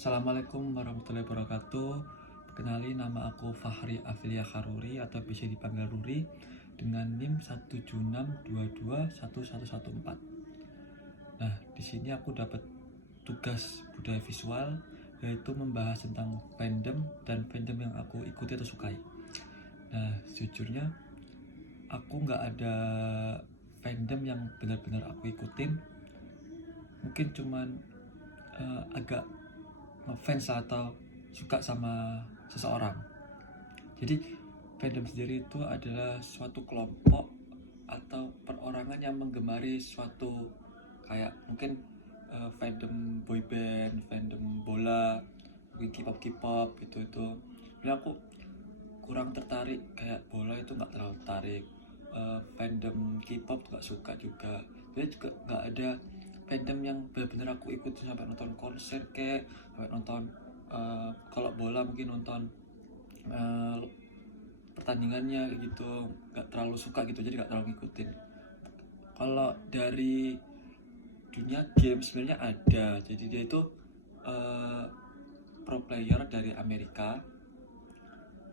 Assalamualaikum warahmatullahi wabarakatuh. Kenalin, nama aku Fahri Afilia Karuri atau bisa dipanggil Ruri dengan NIM 176221114. Nah, di sini aku dapat tugas budaya visual, yaitu membahas tentang fandom dan fandom yang aku ikuti atau sukai. Nah, sejujurnya aku nggak ada fandom yang benar-benar aku ikutin. Mungkin cuman agak ngefans atau suka sama seseorang. Jadi fandom sendiri itu adalah suatu kelompok atau perorangan yang menggemari suatu kayak mungkin fandom boyband, fandom bola, mungkin K-pop gitu. Jadi aku kurang tertarik, kayak bola itu nggak terlalu tertarik, fandom K-pop nggak suka juga. Jadi juga nggak ada fandom yang benar-benar aku ikuti sampai nonton konser kayak sampai nonton kalau bola mungkin nonton pertandingannya gitu, nggak terlalu suka gitu, jadi nggak terlalu ngikutin. Kalau dari dunia game sebenarnya ada, jadi dia itu pro player dari Amerika.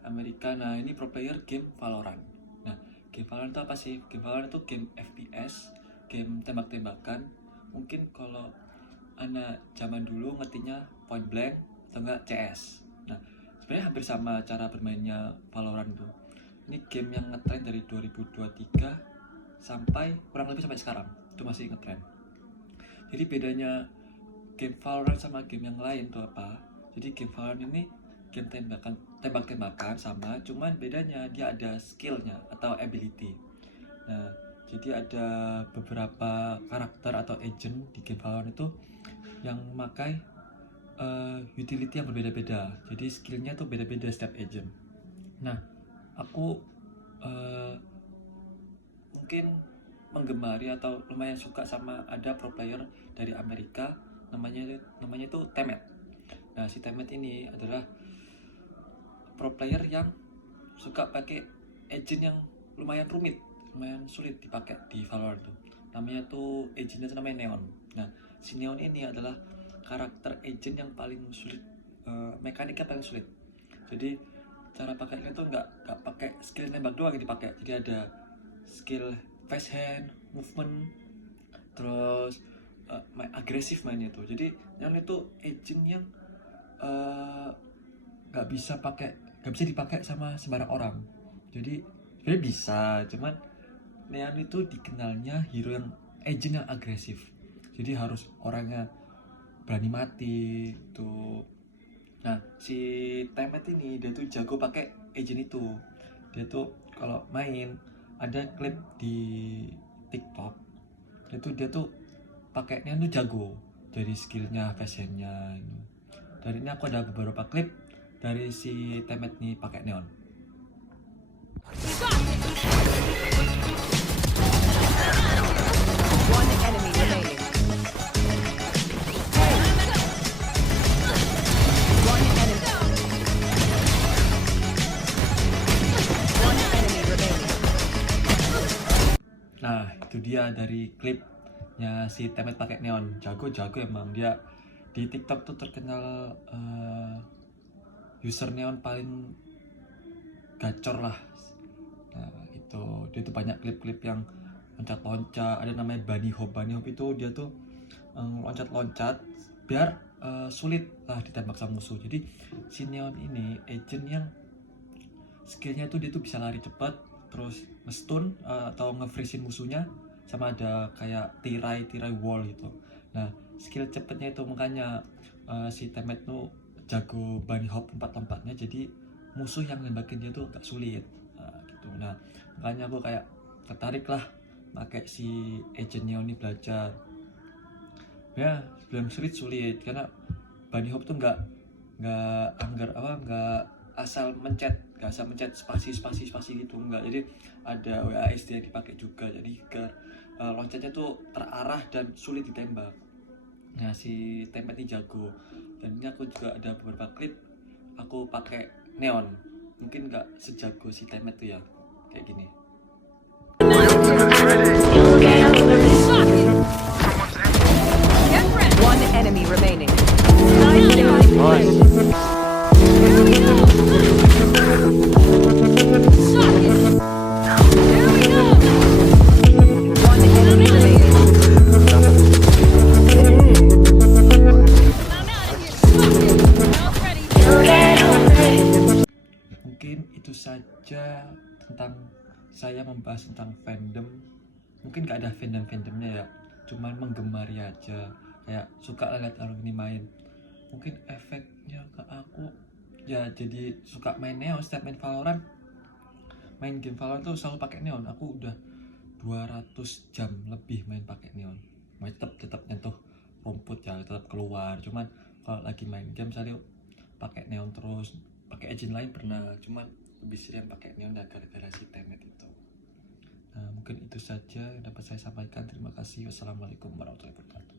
Nah, ini pro player game Valorant. Nah, game Valorant itu apa sih? Game Valorant itu game FPS, game tembak-tembakan. Mungkin kalau anak zaman dulu ngertinya Point Blank atau enggak CS. Nah, sebenarnya hampir sama cara bermainnya Valorant itu. Ini game yang ngetrend dari 2023 sampai kurang lebih sampai sekarang. Itu masih ngetrend. Jadi bedanya game Valorant sama game yang lain tuh apa? Jadi game Valorant ini game tembak-tembakan sama, cuman bedanya dia ada skillnya atau ability. Nah, jadi ada beberapa karakter atau agent di game Valorant itu yang memakai utility yang berbeda-beda. Jadi skillnya tuh beda-beda setiap agent. Nah, aku mungkin menggemari atau lumayan suka sama ada pro player dari Amerika, namanya itu Temet. Nah, si Temet ini adalah pro player yang suka pakai agent yang lumayan sulit dipakai di Valorant tuh. Namanya tuh agentnya namanya Neon. Nah, si Neon ini adalah karakter agent yang paling sulit, mekaniknya paling sulit. Jadi cara pakainya tuh nggak pakai skill nembak doang yang dipakai. Jadi ada skill fast hand, movement, terus agresif mainnya tuh. Jadi Neon itu agent yang nggak bisa dipakai sama sembarang orang. Jadi sebenarnya bisa, cuman Neon itu dikenalnya hero yang agent yang agresif. Jadi harus orangnya berani mati tuh. Nah, si Temet ini dia tuh jago pakai agent itu. Dia tuh kalau main, ada klip di TikTok. Dia tuh pakainya tuh jago dari skillnya, fashionnya. Dari ini aku ada beberapa klip dari si Temet nih pakai Neon. One enemy remaining. One enemy remaining. Nah, itu dia dari klipnya si Temet pakai Neon. Jago emang dia. Di TikTok tuh terkenal user Neon paling gacor lah. Nah, itu dia tuh banyak klip-klip yang loncat-loncat. Ada namanya Bunny Hop itu dia tuh loncat-loncat biar sulit lah ditembak sama musuh. Jadi si Neon ini agent yang skillnya tuh dia tuh bisa lari cepat, terus nge-stun atau nge-freeze musuhnya, sama ada kayak tirai wall gitu. Nah, skill cepetnya itu makanya si Temet tuh jago bunny hop lompat-lompatnya, jadi musuh yang nembakin dia tuh agak sulit. Gitu. Nah, makanya aku kayak tertarik lah pakai si agent Neon ini belajar. Ya, sebelum sulit karena bunny hop tuh nggak asal mencet spasi gitu, enggak. Jadi ada WASD yang dipakai juga, jadi loncatnya tuh terarah dan sulit ditembak. Nah, si Temet ini jago, dan ini aku juga ada beberapa klip aku pakai Neon. Mungkin nggak sejago si Temet tuh ya, kayak gini. One enemy remaining. One enemy remaining. Mungkin itu saja tentang saya membahas tentang fandom. Mungkin gak ada fandom-fandomnya ya, cuman menggemari aja, kayak suka lihat orang ini main. Mungkin efeknya ke aku ya jadi suka main neon. Setiap main Valorant, main game Valorant tuh selalu pakai neon. Aku udah 200 jam lebih main pakai neon. Tetap nyentuh rumput ya, tetap keluar. Cuman kalau lagi main game saya pakai neon terus. Pakai agent lain pernah, cuman lebih sering pakai neon ya gara-gara si temet itu. Nah, mungkin itu saja yang dapat saya sampaikan. Terima kasih. Wassalamualaikum warahmatullahi wabarakatuh.